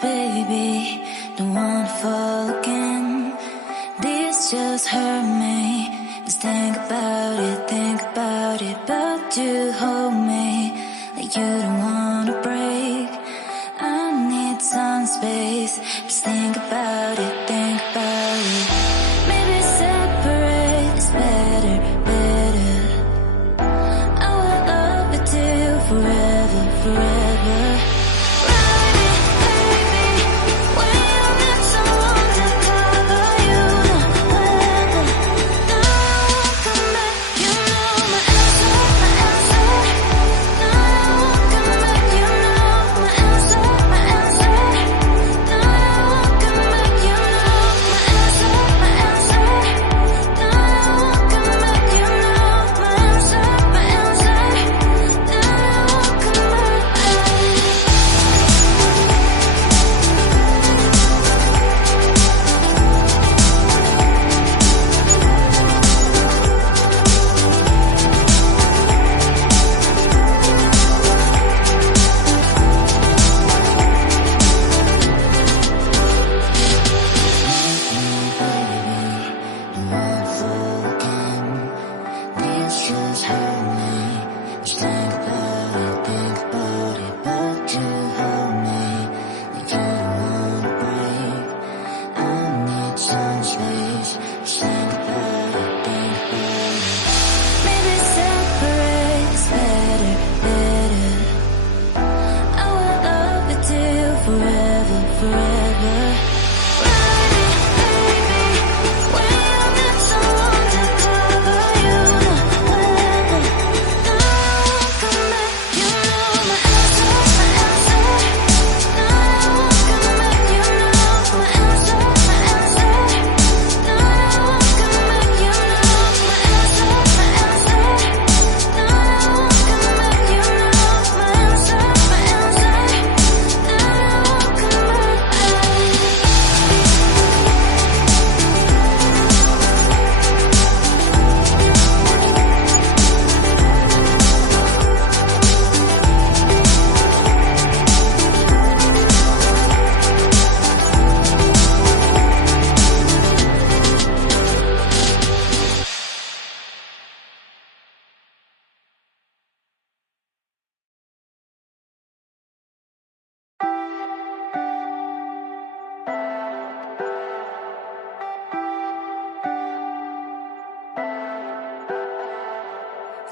baby, don't wanna fall again. This just hurt me. Just think about it, but you hold me like you don't wanna break. I need some space. Just think about it, think about it. Maybe separate is better, better. I will love you till forever, forever.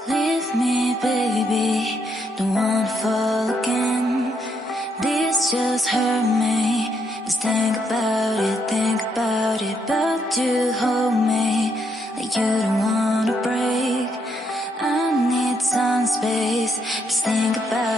Leave me, baby, don't wanna fall again. This just hurt me. Just think about it, but you hold me like you don't wanna break. I need some space. Just think about